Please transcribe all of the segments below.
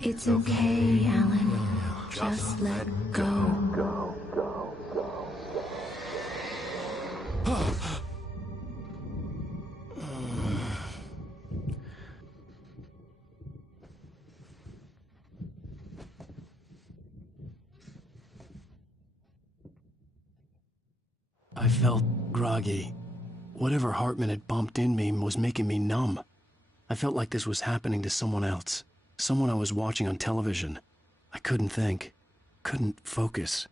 It's okay, Alan. Just let go. I felt groggy. Whatever Hartman had bumped in me was making me numb. I felt like this was happening to someone else. Someone I was watching on television. I couldn't think. Couldn't focus.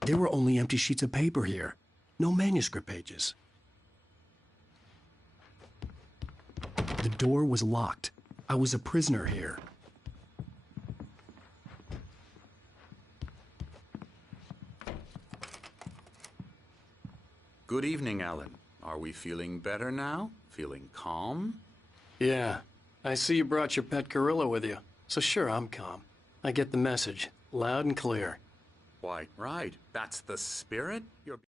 There were only empty sheets of paper here. No manuscript pages. The door was locked. I was a prisoner here. Good evening, Alan. Are we feeling better now? Feeling calm? Yeah. I see you brought your pet gorilla with you. So sure, I'm calm. I get the message. Loud and clear. Quite right. That's the spirit. You're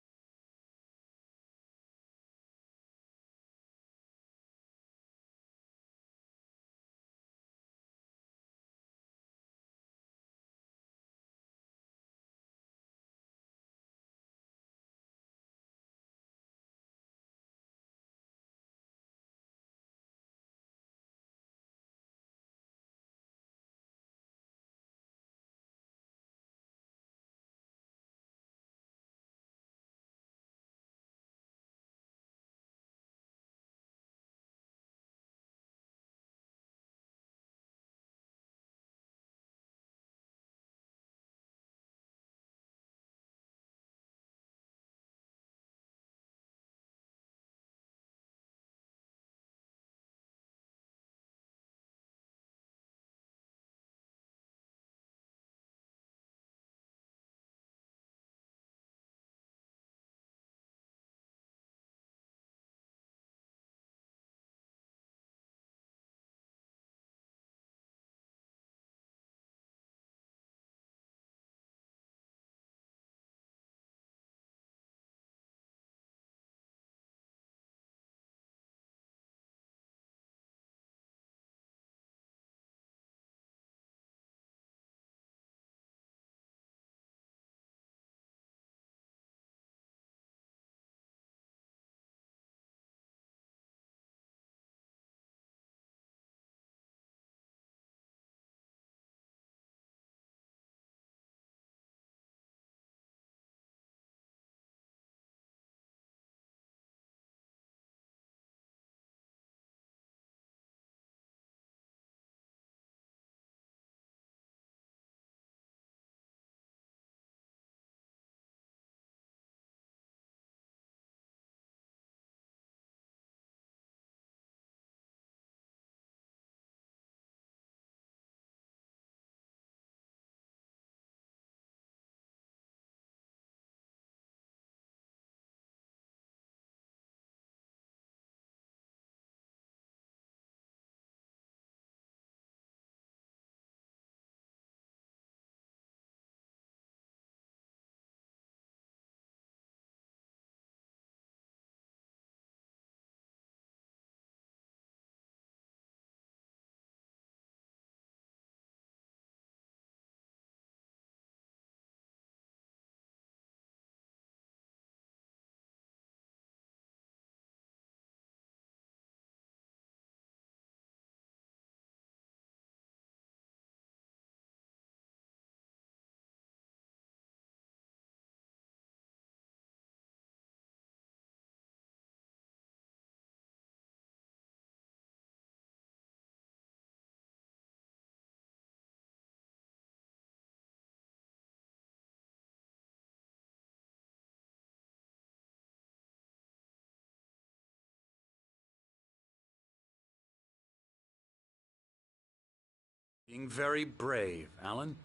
being very brave, Alan.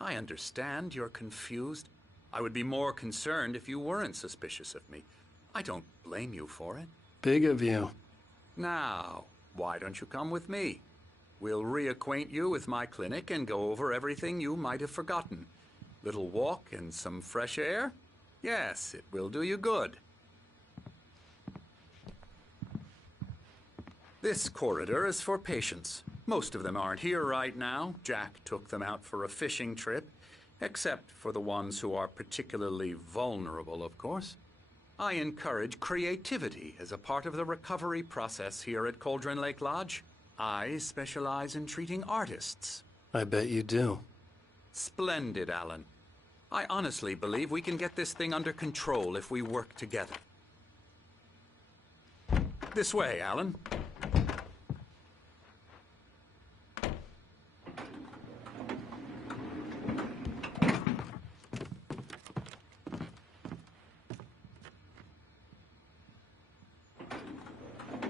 I understand you're confused. I would be more concerned if you weren't suspicious of me. I don't blame you for it. Big of you. Now, why don't you come with me? We'll reacquaint you with my clinic and go over everything you might have forgotten. Little walk and some fresh air? Yes, it will do you good. This corridor is for patients. Most of them aren't here right now. Jack took them out for a fishing trip, except for the ones who are particularly vulnerable, of course. I encourage creativity as a part of the recovery process here at Cauldron Lake Lodge. I specialize in treating artists. I bet you do. Splendid, Alan. I honestly believe we can get this thing under control if we work together. This way, Alan.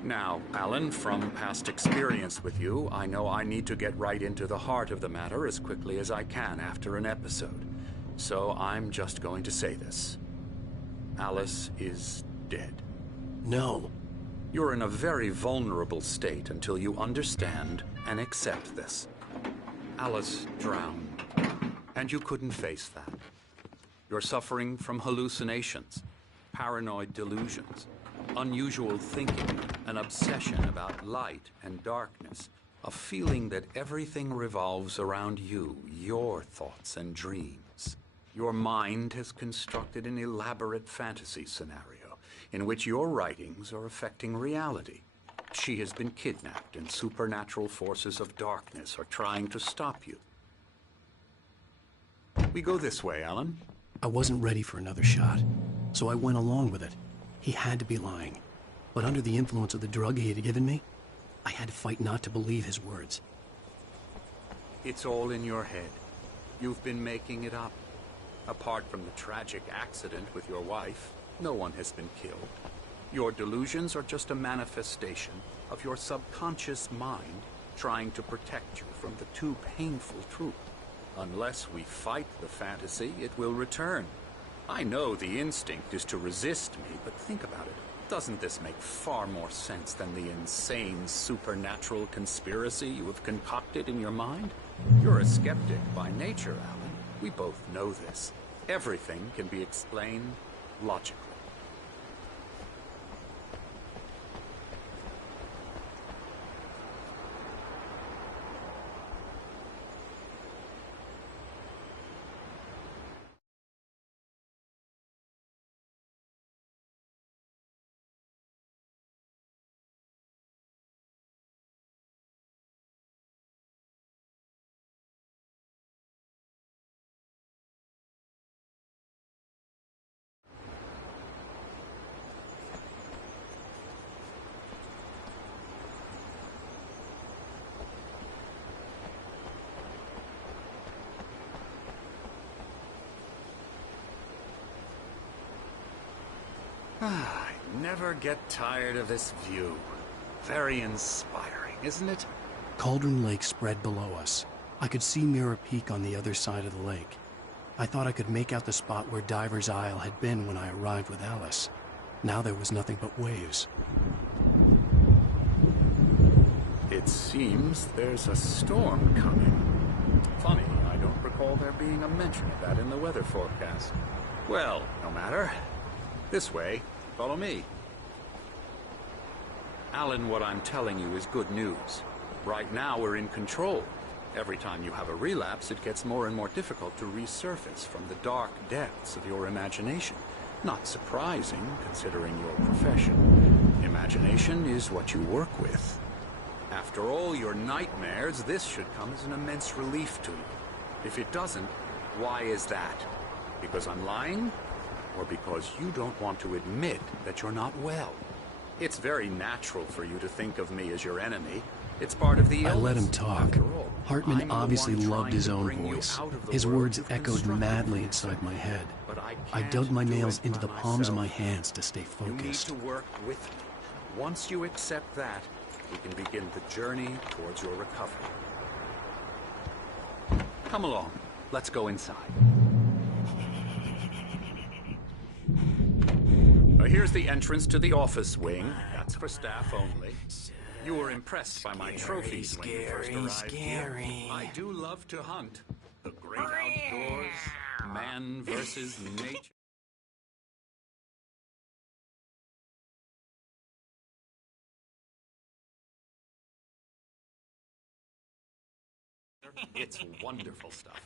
Now, Alan, from past experience with you, I know I need to get right into the heart of the matter as quickly as I can after an episode. So I'm just going to say this. Alice is dead. No. You're in a very vulnerable state until you understand and accept this. Alice drowned, and you couldn't face that. You're suffering from hallucinations, paranoid delusions, unusual thinking, an obsession about light and darkness, a feeling that everything revolves around you, your thoughts and dreams. Your mind has constructed an elaborate fantasy scenario in which your writings are affecting reality. She has been kidnapped and supernatural forces of darkness are trying to stop you. We go this way, Alan. I wasn't ready for another shot, so I went along with it. He had to be lying. But under the influence of the drug he had given me, I had to fight not to believe his words. It's all in your head. You've been making it up. Apart from the tragic accident with your wife, no one has been killed. Your delusions are just a manifestation of your subconscious mind trying to protect you from the too painful truth. Unless we fight the fantasy, it will return. I know the instinct is to resist me, but think about it. Doesn't this make far more sense than the insane supernatural conspiracy you have concocted in your mind? You're a skeptic by nature, Alan. We both know this. Everything can be explained logically. I never get tired of this view. Very inspiring, isn't it? Cauldron Lake spread below us. I could see Mirror Peak on the other side of the lake. I thought I could make out the spot where Diver's Isle had been when I arrived with Alice. Now there was nothing but waves. It seems there's a storm coming. Funny, I don't recall there being a mention of that in the weather forecast. Well, no matter. This way. Follow me. Alan, what I'm telling you is good news. Right now, we're in control. Every time you have a relapse, it gets more and more difficult to resurface from the dark depths of your imagination. Not surprising, considering your profession. Imagination is what you work with. After all your nightmares, this should come as an immense relief to you. If it doesn't, why is that? Because I'm lying? Or because you don't want to admit that you're not well? It's very natural for you to think of me as your enemy. It's part of the illness. I let him talk. After all, Hartman I'm the obviously one loved trying his to own bring you voice. out of the His world words you've echoed constructed madly for inside yourself. my head. But I I can't dug my do nails it into by the palms of my myself. hands to stay You need focused. to work with me. Once you accept that, we can begin the journey towards your recovery. Come along. Let's go inside. Here's the entrance to the office wing. That's for staff only. You were impressed by my trophies when you first arrived here. I do love to hunt. The great outdoors, man versus nature. It's wonderful stuff.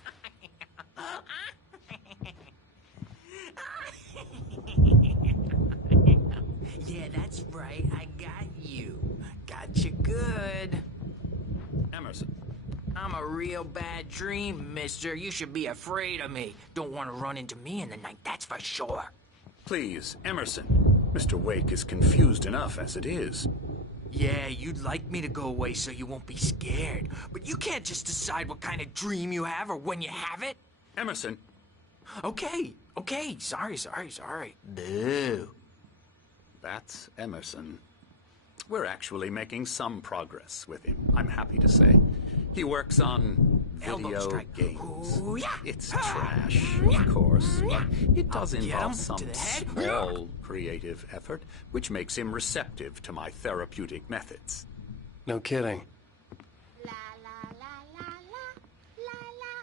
Yeah, that's right. I got you. Got you good. Emerson. I'm a real bad dream, mister. You should be afraid of me. Don't want to run into me in the night, that's for sure. Please, Emerson. Mr. Wake is confused enough as it is. Yeah, you'd like me to go away so you won't be scared. But you can't just decide what kind of dream you have or when you have it. Emerson. Okay. Sorry. Boo. That's Emerson. We're actually making some progress with him, I'm happy to say. He works on Elbow video strike. games. Ooh, yeah. It's trash, of course, but it does Get him involve some to the head. small creative effort, which makes him receptive to my therapeutic methods. No kidding. La la la la la la la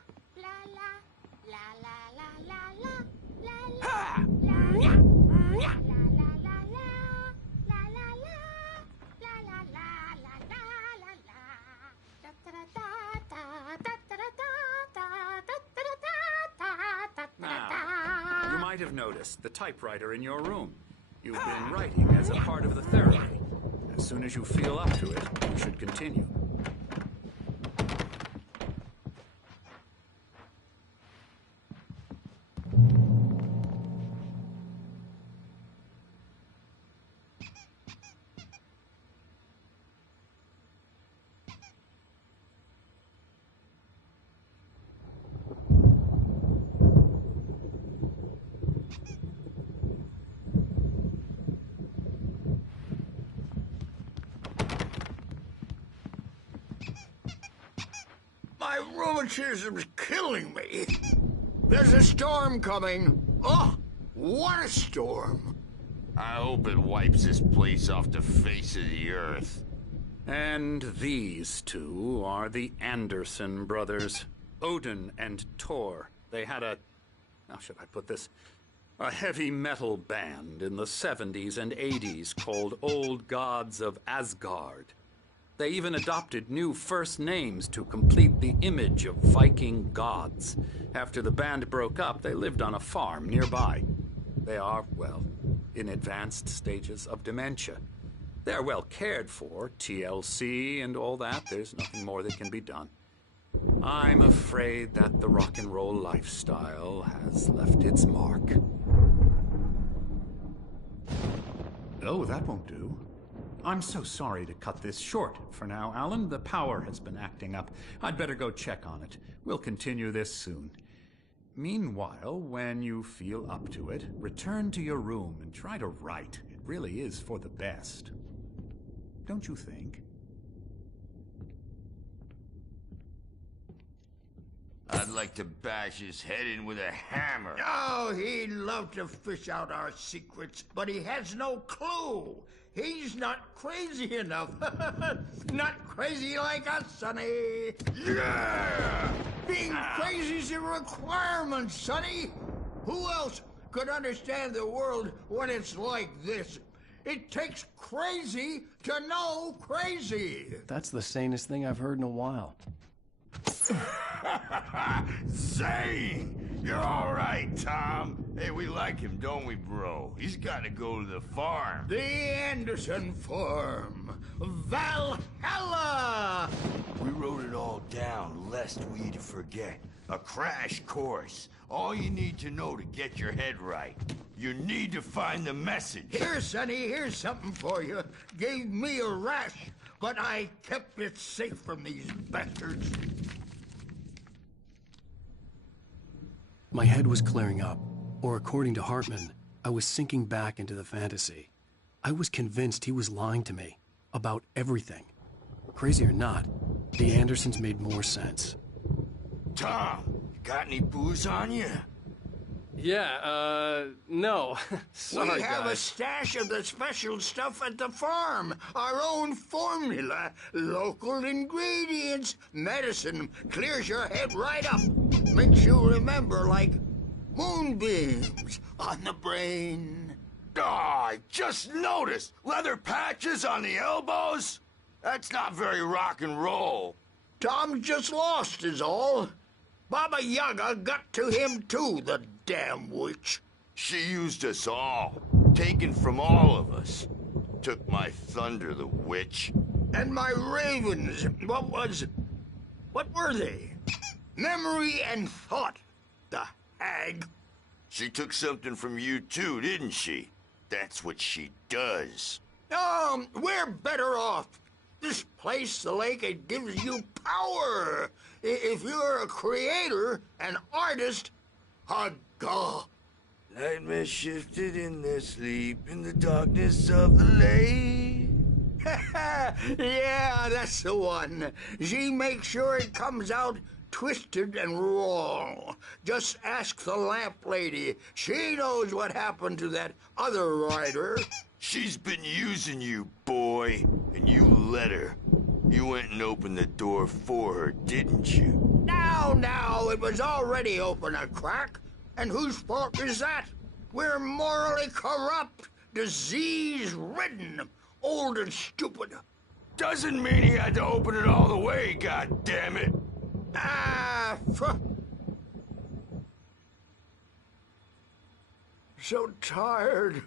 la la la la la Ha! Now, you might have noticed the typewriter in your room. You've been writing as a part of the therapy. As soon as you feel up to it, you should continue. My rheumatism's killing me. There's a storm coming. Oh, what a storm. I hope it wipes this place off the face of the earth. And these two are the Anderson brothers, Odin and Tor. They had how should I put this? A heavy metal band in the 70s and 80s called Old Gods of Asgard. They even adopted new first names to complete the image of Viking gods. After the band broke up, they lived on a farm nearby. They are, well, in advanced stages of dementia. They're well cared for, TLC and all that. There's nothing more that can be done. I'm afraid that the rock and roll lifestyle has left its mark. Oh, that won't do. I'm so sorry to cut this short for now, Alan. The power has been acting up. I'd better go check on it. We'll continue this soon. Meanwhile, when you feel up to it, return to your room and try to write. It really is for the best. Don't you think? I'd like to bash his head in with a hammer. Oh, he'd love to fish out our secrets, but he has no clue. He's not crazy enough. Not crazy like us, Sonny. Yeah! Being crazy's a requirement, Sonny. Who else could understand the world when it's like this? It takes crazy to know crazy. That's the sanest thing I've heard in a while. Zane! You're all right, Tom. Hey, we like him, don't we, bro? He's got to go to the farm. The Anderson Farm. Valhalla! We wrote it all down, lest we forget. A crash course. All you need to know to get your head right. You need to find the message. Here, Sonny, here's something for you. Gave me a rash, but I kept it safe from these bastards. My head was clearing up, or according to Hartman, I was sinking back into the fantasy. I was convinced he was lying to me about everything. Crazy or not, the Andersons made more sense. Tom, you got any booze on you? Yeah, no. Sorry, we have guys. a stash of the special stuff at the farm. Our own formula. Local ingredients. Medicine clears your head right up. Makes you remember like moonbeams on the brain. Oh, I just noticed. Leather patches on the elbows? That's not very rock and roll. Tom's just lost is all. Baba Yaga got to him too, the damn witch. She used us all, taken from all of us. Took my thunder, the witch. And my ravens, what were they? Memory and thought, the hag. She took something from you too, didn't she? That's what she does. We're better off. This place, the lake, it gives you power. If you're a creator, an artist, a god. Nightmares shifted in their sleep in the darkness of the lake. Yeah, that's the one. She makes sure it comes out twisted and wrong. Just ask the lamp lady. She knows what happened to that other rider. She's been using you, boy, and you let her. You went and opened the door for her, didn't you? Now, it was already open a crack. And whose fault is that? We're morally corrupt, disease-ridden, old and stupid. Doesn't mean he had to open it all the way, goddammit. So tired.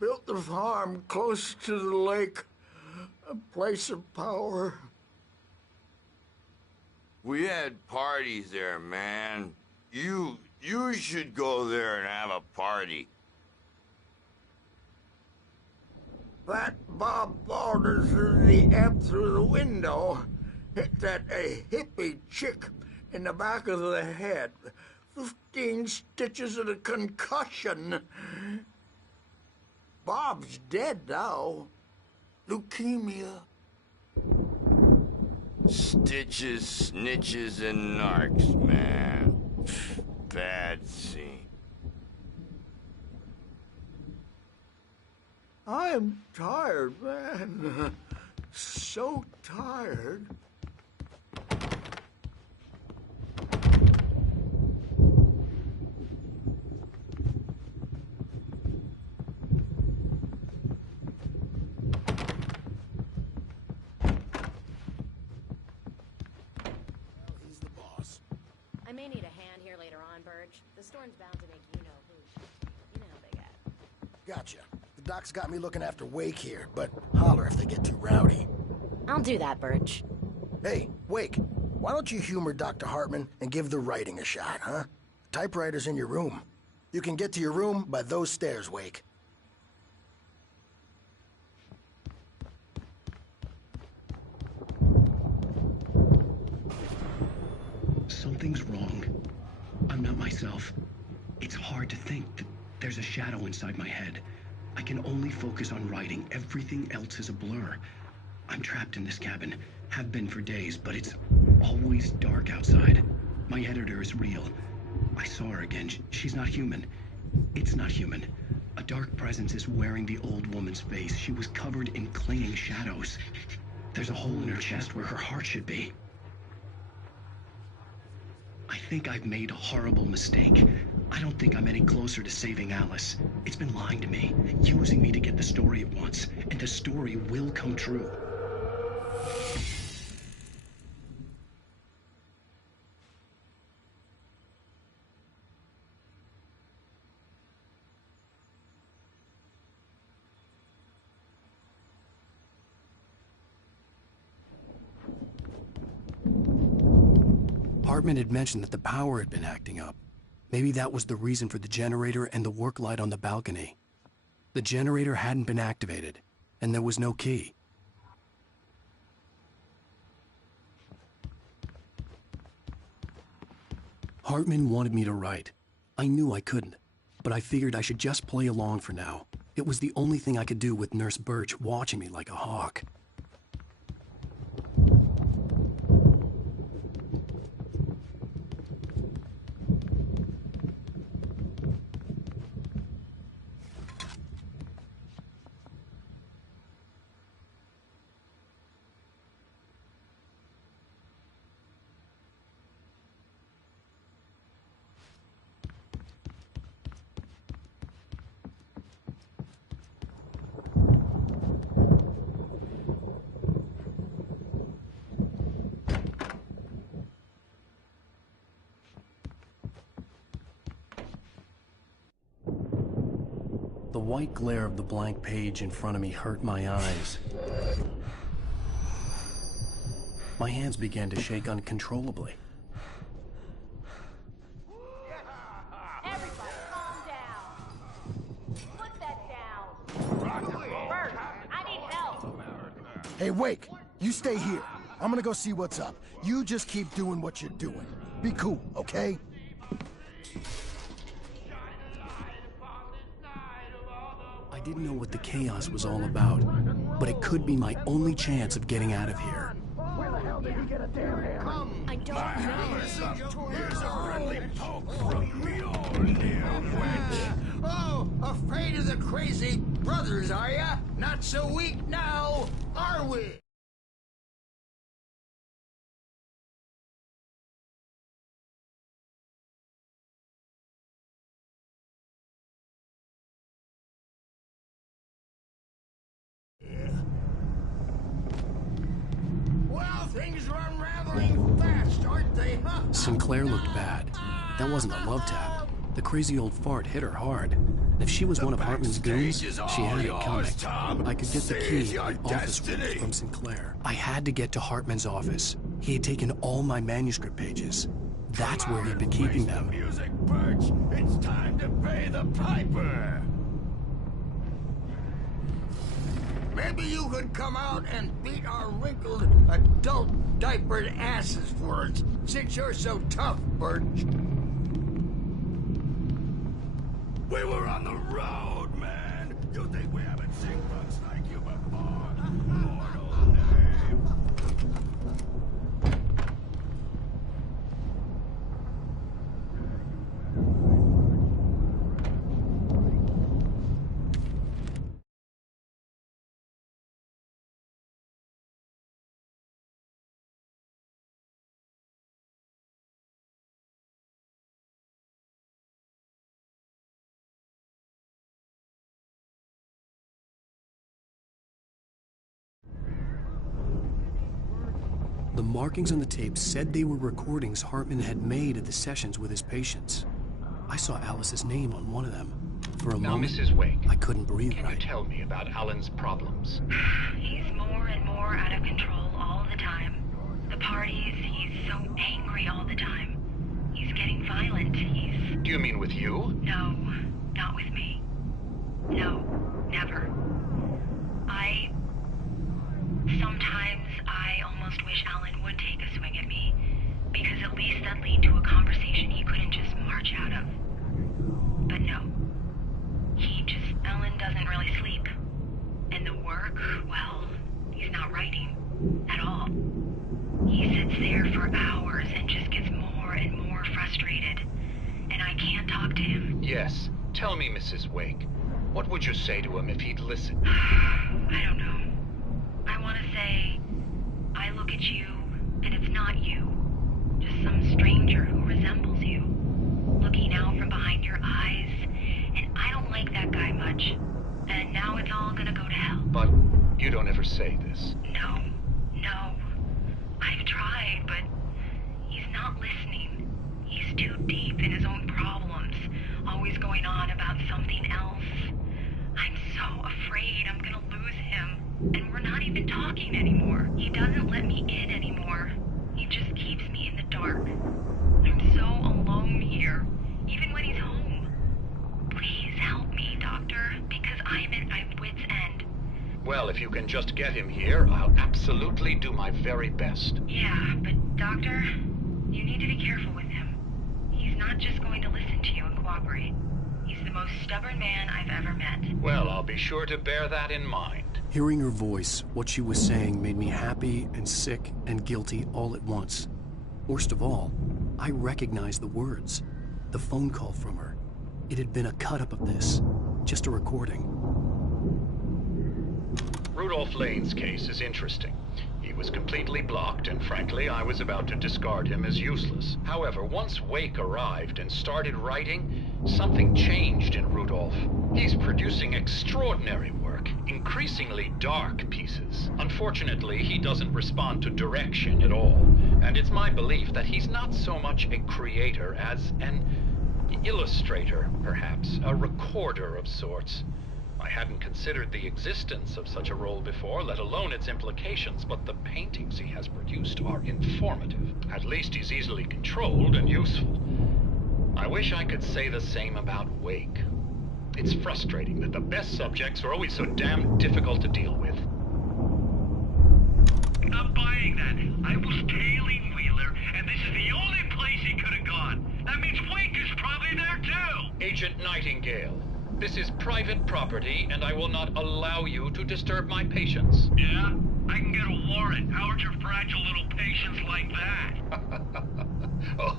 Built the farm close to the lake, a place of power. We had parties there, man. You should go there and have a party. That Bob Balder threw the amp through the window. Hit that hippie chick in the back of the head. 15 stitches and a concussion. Bob's dead now. Leukemia. Stitches, snitches, and narcs, man. Bad scene. I'm tired, man. So tired. He's the boss. I may need a hand here later on, Burge. The storm's bound to make you know who. You know how they get. Gotcha. The doc's got me looking after Wake here, but holler if they get too rowdy. I'll do that, Burge. Hey, Wake, why don't you humor Dr. Hartman and give the writing a shot, huh? Typewriter's in your room. You can get to your room by those stairs, Wake. Something's wrong. I'm not myself. It's hard to think that there's a shadow inside my head. I can only focus on writing. Everything else is a blur. I'm trapped in this cabin. Have been for days, but it's always dark outside. My editor is real. I saw her again. She's not human. It's not human. A dark presence is wearing the old woman's face. She was covered in clinging shadows. There's a hole in her chest where her heart should be. I think I've made a horrible mistake. I don't think I'm any closer to saving Alice. It's been lying to me, using me to get the story it wants, and the story will come true. Hartman had mentioned that the power had been acting up. Maybe that was the reason for the generator and the work light on the balcony. The generator hadn't been activated, and there was no key. Hartman wanted me to write. I knew I couldn't, but I figured I should just play along for now. It was the only thing I could do with Nurse Birch watching me like a hawk. white glare of the blank page in front of me hurt my eyes. My hands began to shake uncontrollably. Everybody, calm down. Put that down. Bert, I need help. Hey, Wake, you stay here. I'm gonna go see what's up. You just keep doing what you're doing. Be cool, okay? I didn't know what the chaos was all about, but it could be my only chance of getting out of here. Where the hell did he get a damn hammer? I don't know. Here's a friendly poke from the old near witch. Oh, afraid of the crazy brothers, are ya? Not so weak now, are we? Well, things are unraveling fast, aren't they, huh? Sinclair looked bad. That wasn't a love tap. The crazy old fart hit her hard. And if she was one of Hartman's goons, she had it coming. I could get the key to the office room from Sinclair. I had to get to Hartman's office. He had taken all my manuscript pages. That's where he'd been keeping them. Music, Birch. It's time to pay the piper. Maybe you could come out and beat our wrinkled, adult diapered asses for us, since you're so tough, Birch. We were on the road, man. You think we haven't seen bugs like you before? Mortal name. The markings on the tape said they were recordings Hartman had made at the sessions with his patients. I saw Alice's name on one of them. For a Now, moment, Mrs. Wake, I couldn't breathe can right. you tell me about Alan's problems? He's more and more out of control all the time. The parties, he's so angry all the time. He's getting violent. Do you mean with you? No, not with me. No, never. Sometimes I almost wish Alan would take a swing at me, because at least that'd lead to a conversation he couldn't just march out of. But no. Alan doesn't really sleep. And the work, well, he's not writing at all. He sits there for hours and just gets more and more frustrated. And I can't talk to him. Yes. Tell me, Mrs. Wake. What would you say to him if he'd listen? I don't know. I want to say, I look at you, and it's not you. Just some stranger who resembles you. Looking out from behind your eyes, and I don't like that guy much. And now it's all gonna go to hell. But you don't ever say this. No. I've tried, but he's not listening. He's too deep in his own problems, always going on about something else. I'm so afraid I'm gonna lose him. And we're not even talking anymore. He doesn't let me in anymore. He just keeps me in the dark. I'm so alone here, even when he's home. Please help me, Doctor, because I'm at my wit's end. Well, if you can just get him here, I'll absolutely do my very best. Yeah, but Doctor, you need to be careful with him. He's not just going to listen to you and cooperate. He's the most stubborn man I've ever met. Well, I'll be sure to bear that in mind. Hearing her voice, what she was saying made me happy and sick and guilty all at once. Worst of all, I recognized the words. The phone call from her. It had been a cut-up of this. Just a recording. Rudolph Lane's case is interesting. He was completely blocked, and frankly, I was about to discard him as useless. However, once Wake arrived and started writing, something changed in Rudolph. He's producing extraordinary work, increasingly dark pieces. Unfortunately, he doesn't respond to direction at all, and it's my belief that he's not so much a creator as an illustrator, perhaps, a recorder of sorts. I hadn't considered the existence of such a role before, let alone its implications, but the paintings he has produced are informative. At least he's easily controlled and useful. I wish I could say the same about Wake. It's frustrating that the best subjects are always so damn difficult to deal with. Not buying that. I was tailing Wheeler, and this is the only place he could have gone. That means Wake is probably there too! Agent Nightingale, this is private property, and I will not allow you to disturb my patients. Yeah? I can get a warrant. How would your fragile little patients like that?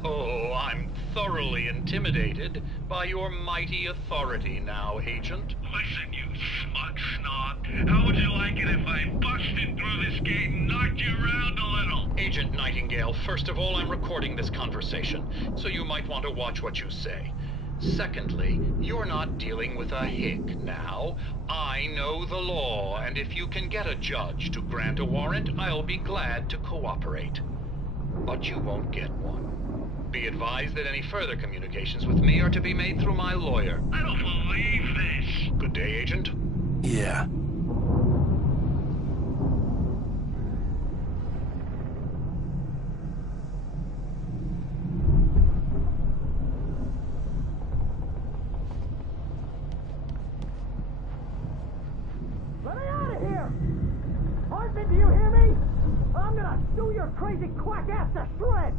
Oh, I'm thoroughly intimidated by your mighty authority now, Agent. Listen, you smug snob. How would you like it if I busted through this gate and knocked you around a little? Agent Nightingale, first of all, I'm recording this conversation, so you might want to watch what you say. Secondly, you're not dealing with a hick now. I know the law, and if you can get a judge to grant a warrant, I'll be glad to cooperate. But you won't get one. Be advised that any further communications with me are to be made through my lawyer. I don't believe this. Good day, Agent. Yeah. Let me out of here! Hartman, do you hear me? I'm gonna sue your crazy quack ass to shreds!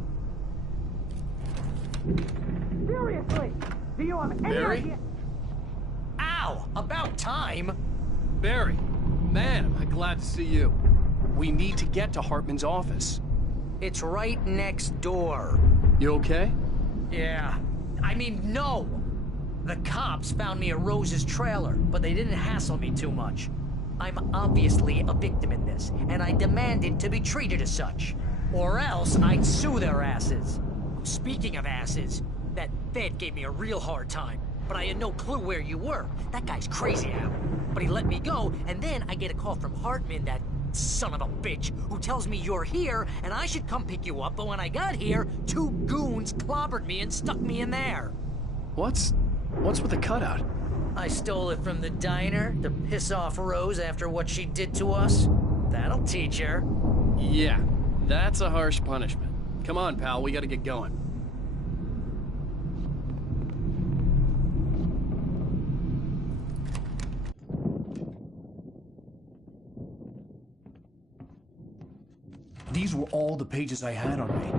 Seriously! Do you have any Barry? idea? Ow! About time! Barry, man, am I glad to see you. We need to get to Hartman's office. It's right next door. You okay? Yeah. I mean, no! The cops found me at Rose's trailer, but they didn't hassle me too much. I'm obviously a victim in this, and I demanded to be treated as such. Or else I'd sue their asses. Speaking of asses, that Fed gave me a real hard time, but I had no clue where you were. That guy's crazy, Al. But he let me go, and then I get a call from Hartman, that son of a bitch, who tells me you're here, and I should come pick you up, but when I got here, 2 goons clobbered me and stuck me in there. What's with the cutout? I stole it from the diner to piss off Rose after what she did to us. That'll teach her. Yeah, that's a harsh punishment. Come on, pal, we gotta get going. These were all the pages I had on me.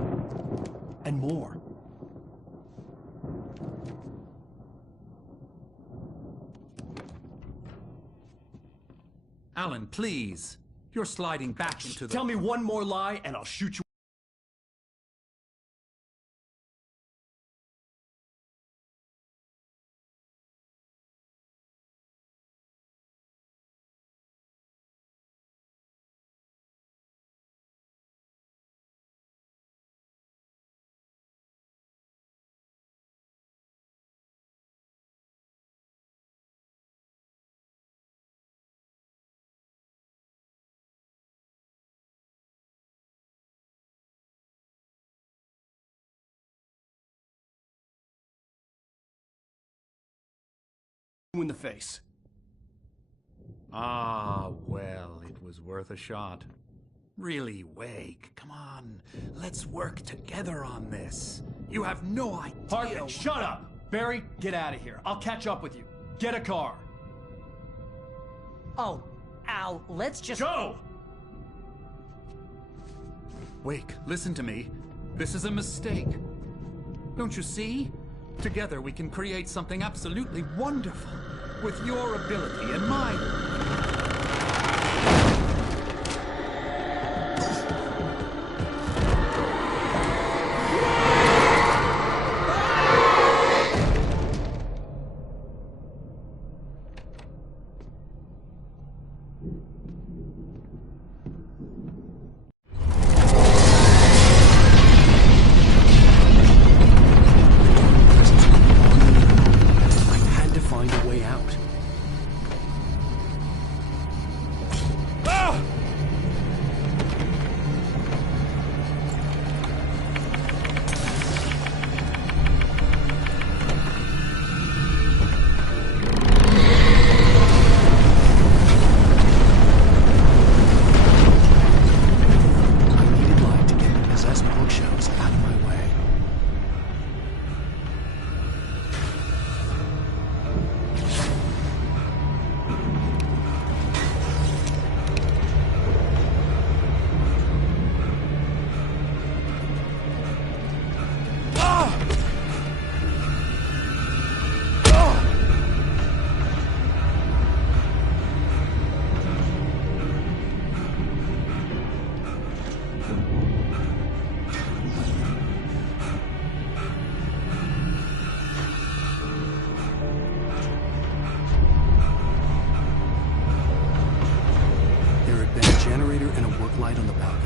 And more. Alan, please. You're sliding back into the... Tell me one more lie and I'll shoot you. In the face. Ah, well, it was worth a shot. Really, Wake, come on. Let's work together on this. You have no idea... Hartman, shut up! Barry, get out of here. I'll catch up with you. Get a car. Oh, Al, let's just... Go! Wake, listen to me. This is a mistake. Don't you see? Together we can create something absolutely wonderful. With your ability and mine. and a work light on the balcony.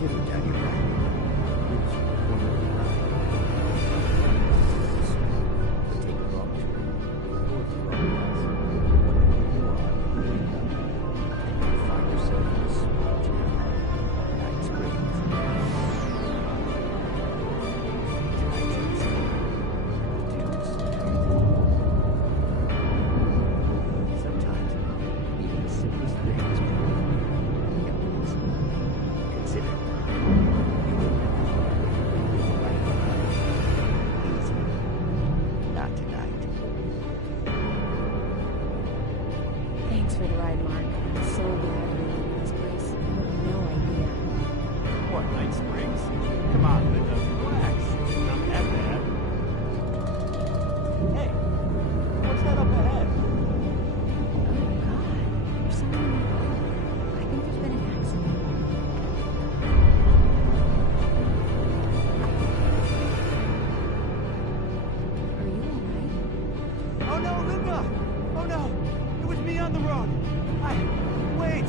Shiver down your back. Roots from the corner of your eye. Take a wrong turn. Or if you otherwise, whatever you are, wake up. And you find yourself in a small town. Night springs. Tonight's insane. Dudes and everything. Sometimes, even the simplest things can be easy. Consider you will never right now. Easy. Not tonight. Thanks for the ride, Mark. I'm so glad you're leaving this place. You have no idea. What, Night Springs? Come on, Linda. Relax. It's not that bad. Hey, what's that up ahead? Oh, God. There's someone in the road. I think there's been an accident. Are you alright? Oh no, Linda! Oh no! It was me on the road! Wait!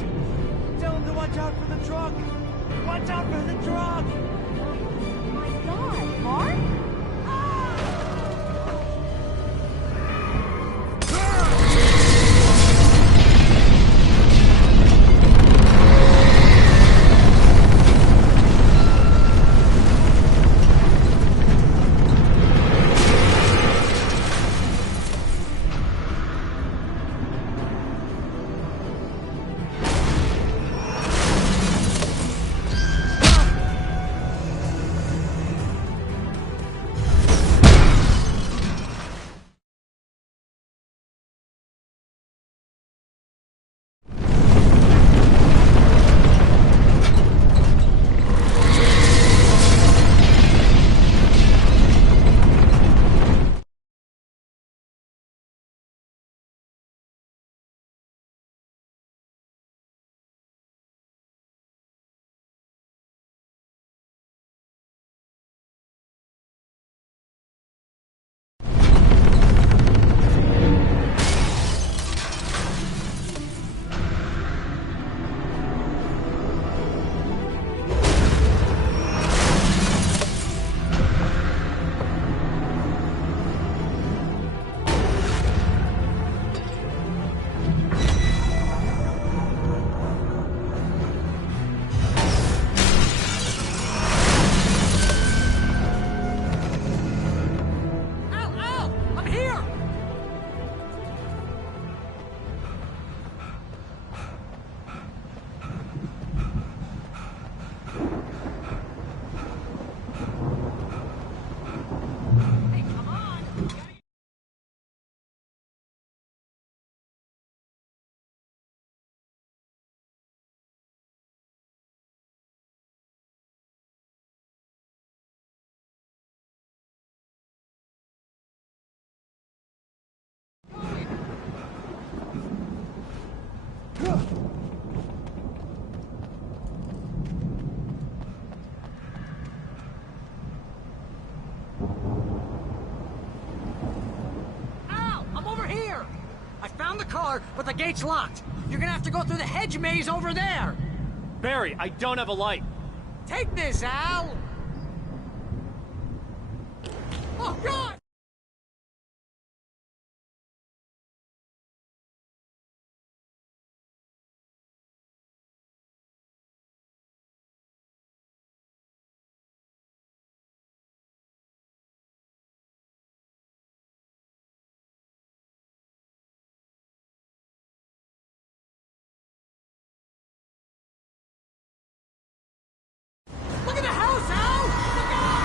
Tell him to watch out for the truck! Watch out for the truck! Oh my God, Mark? Al, I'm over here! I found the car, but the gate's locked. You're gonna have to go through the hedge maze over there. Barry, I don't have a light. Take this, Al! Oh, God! Look at the house, Al! Look out!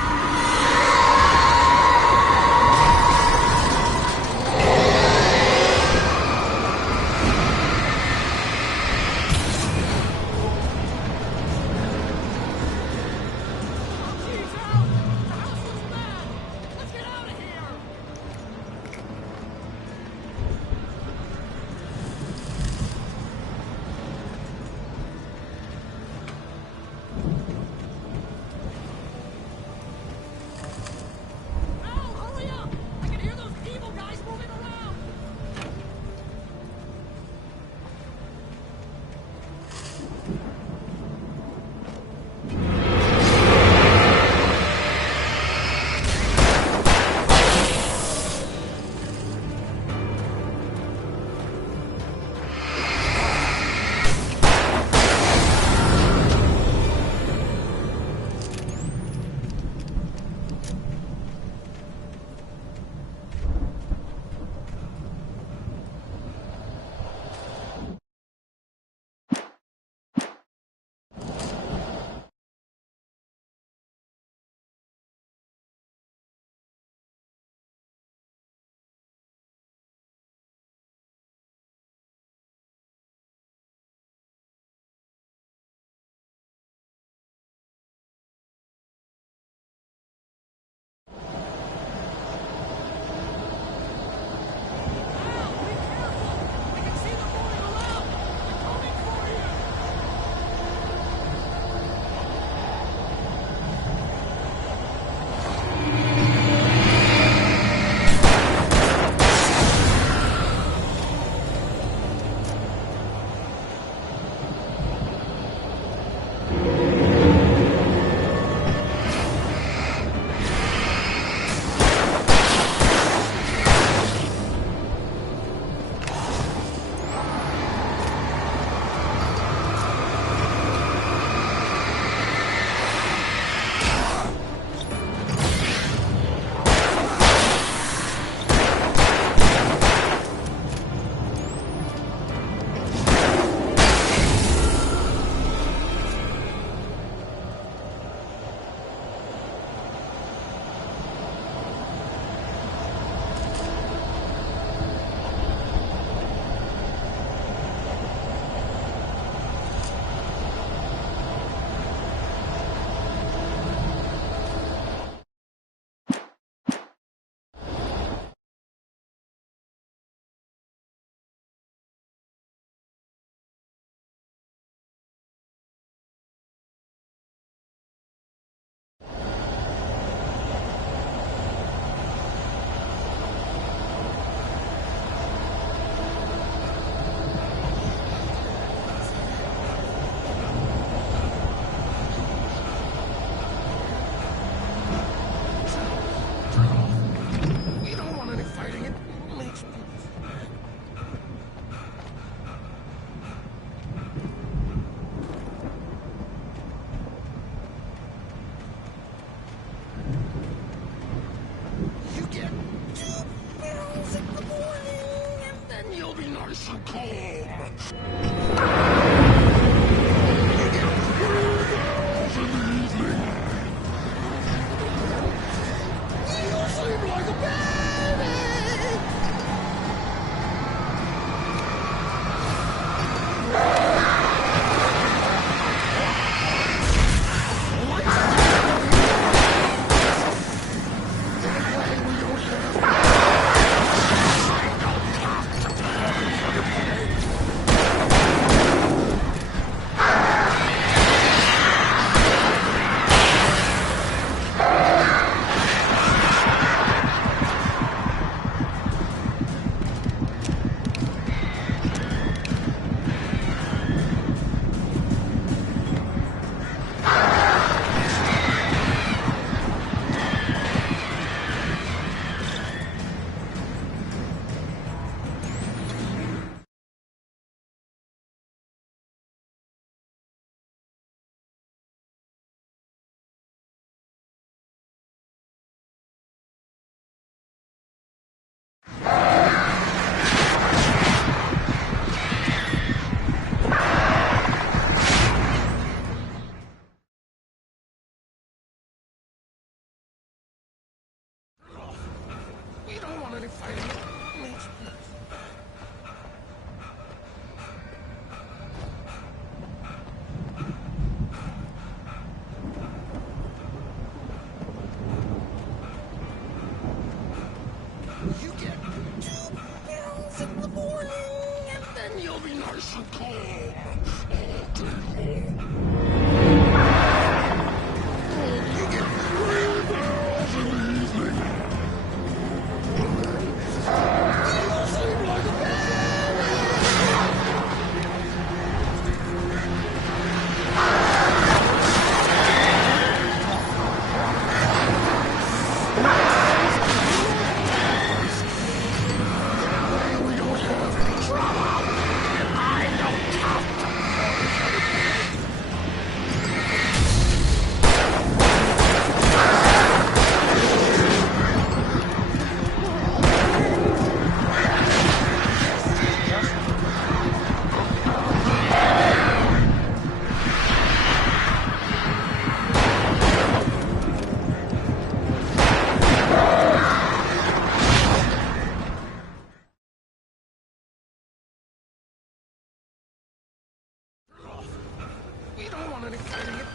on an idiot.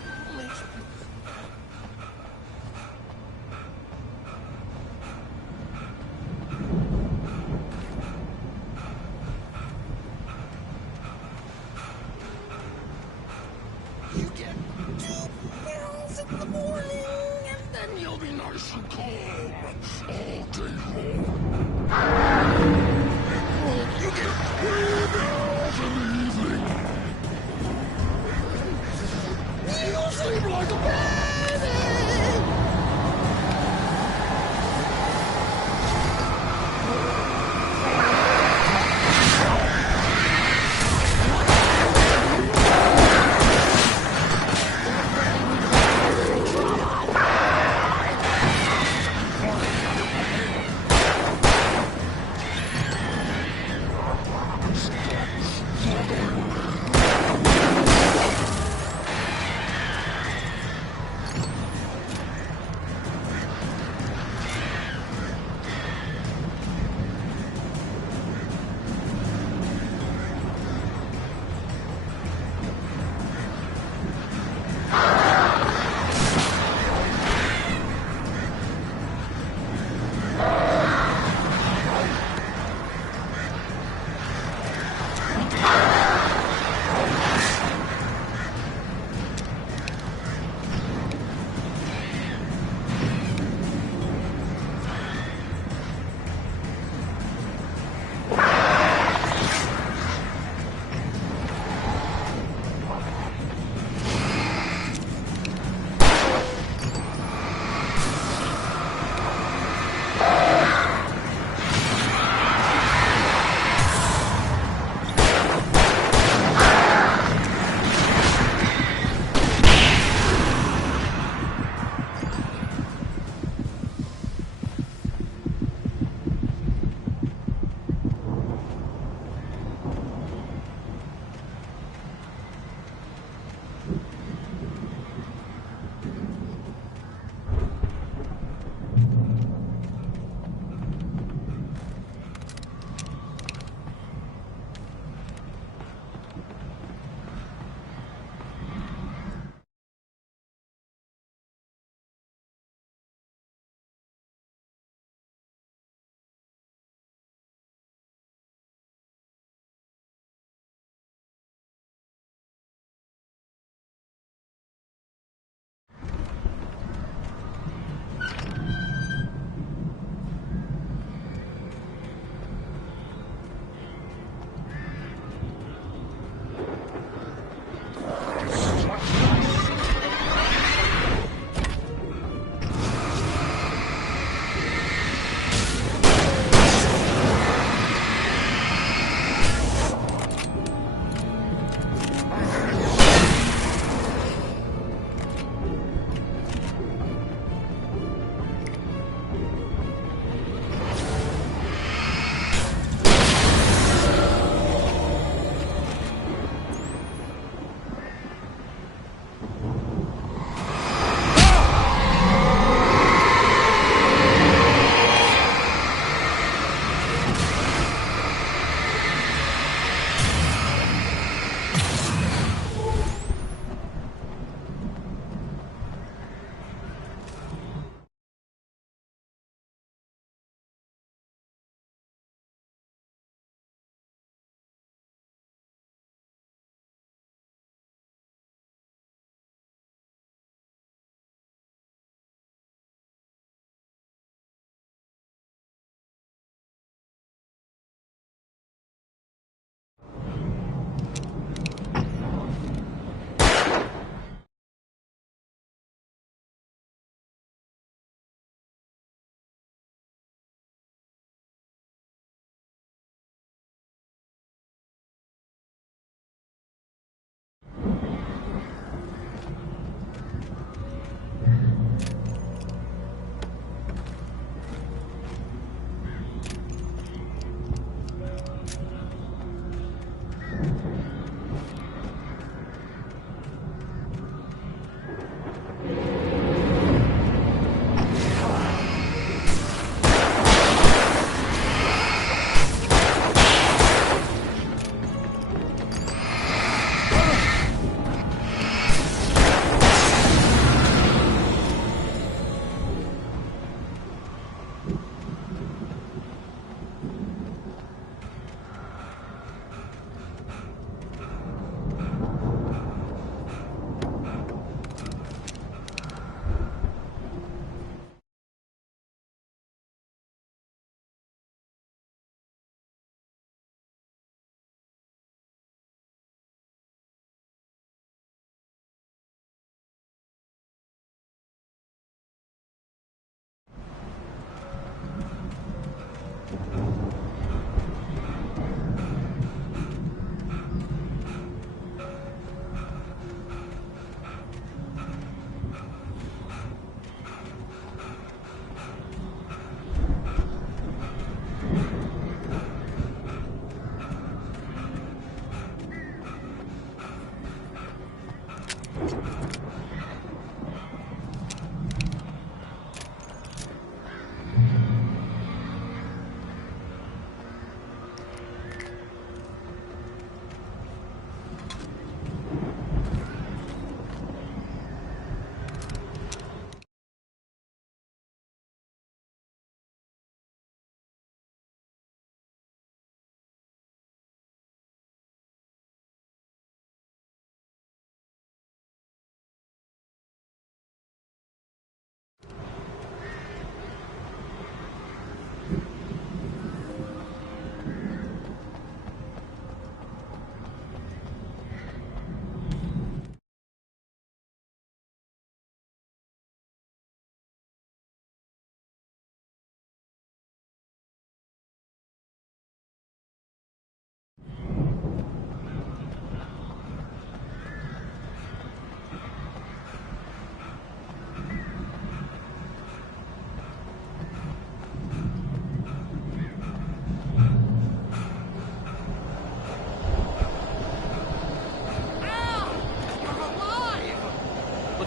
You get 2 pills in the morning, and then you'll be nice and calm all day long. You get 3 pills in the evening. You'll sleep like a baby.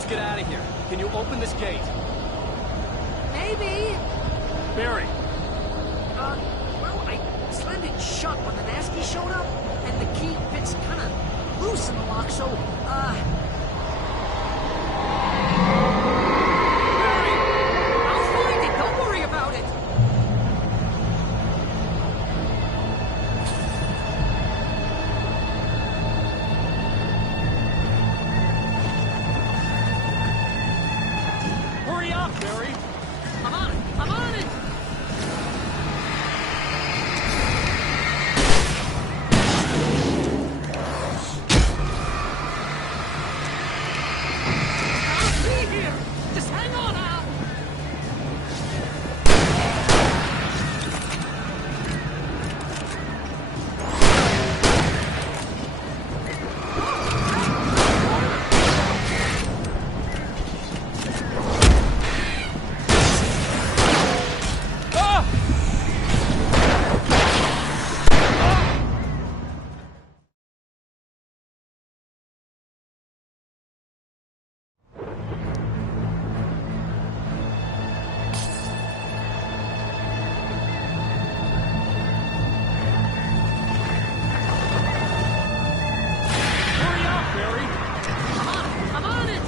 Let's get out of here. Can you open this gate? Maybe. Barry. Well, I slammed it shut when the nasty showed up, and the key fits kind of loose in the lock, so, Barry, I'll find it. Don't worry about it. Hurry up, Barry. I'm on it. I'm on it. Just hang on, Al! I'm on it!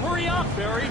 Hurry up, Barry.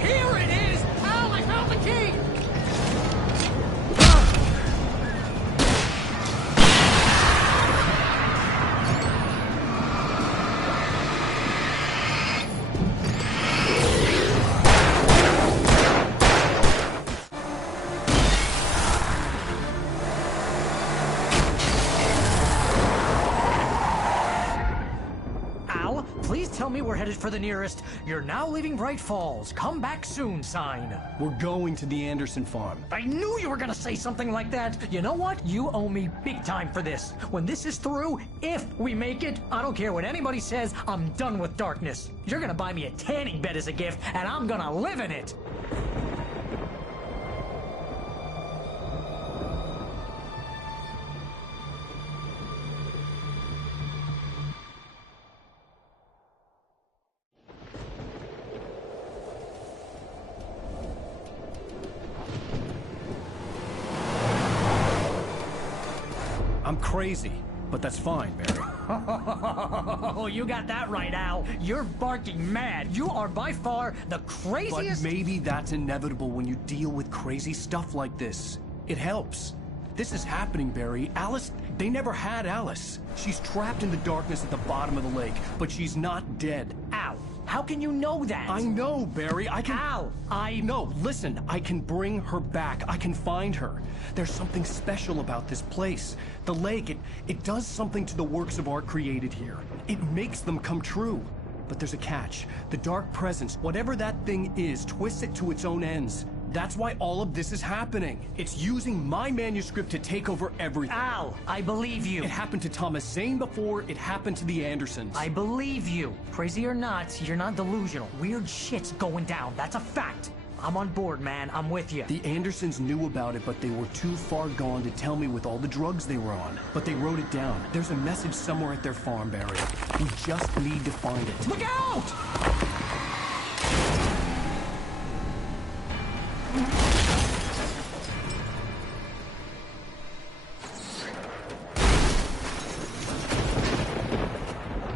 Here it is! Al, I found the key! Al, please tell me we're headed for the nearest "You're now leaving Bright Falls. Come back soon" sign. We're going to the Anderson farm. I knew you were gonna say something like that. You know what? You owe me big time for this. When this is through, if we make it, I don't care what anybody says, I'm done with darkness. You're gonna buy me a tanning bed as a gift, and I'm gonna live in it. I'm crazy, but that's fine, Barry. Oh, you got that right, Al. You're barking mad. You are by far the craziest... But maybe that's inevitable when you deal with crazy stuff like this. It helps. This is happening, Barry. Alice, they never had Alice. She's trapped in the darkness at the bottom of the lake, but she's not dead. Al, how can you know that? I know, Barry. I can... Al, No, listen. I can bring her back. I can find her. There's something special about this place. The lake, it does something to the works of art created here. It makes them come true. But there's a catch. The dark presence, whatever that thing is, twists it to its own ends. That's why all of this is happening. It's using my manuscript to take over everything. Al, I believe you. It happened to Thomas Zane before it happened to the Andersons. I believe you. Crazy or not, you're not delusional. Weird shit's going down. That's a fact. I'm on board, man. I'm with you. The Andersons knew about it, but they were too far gone to tell me with all the drugs they were on. But they wrote it down. There's a message somewhere at their farm, Barry. We just need to find it. Look out!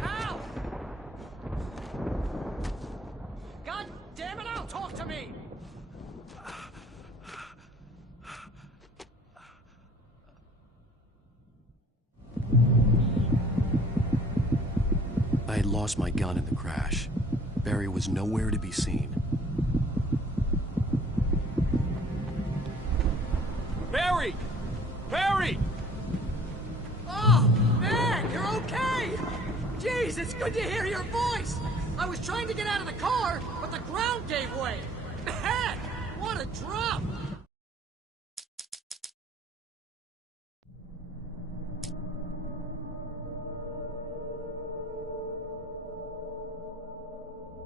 Al! God damn it, Al, talk to me! I had lost my gun in the crash. Barry was nowhere to be seen. Barry! Barry! Oh, man, you're okay! Jeez, it's good to hear your voice! I was trying to get out of the car, but the ground gave way. Man,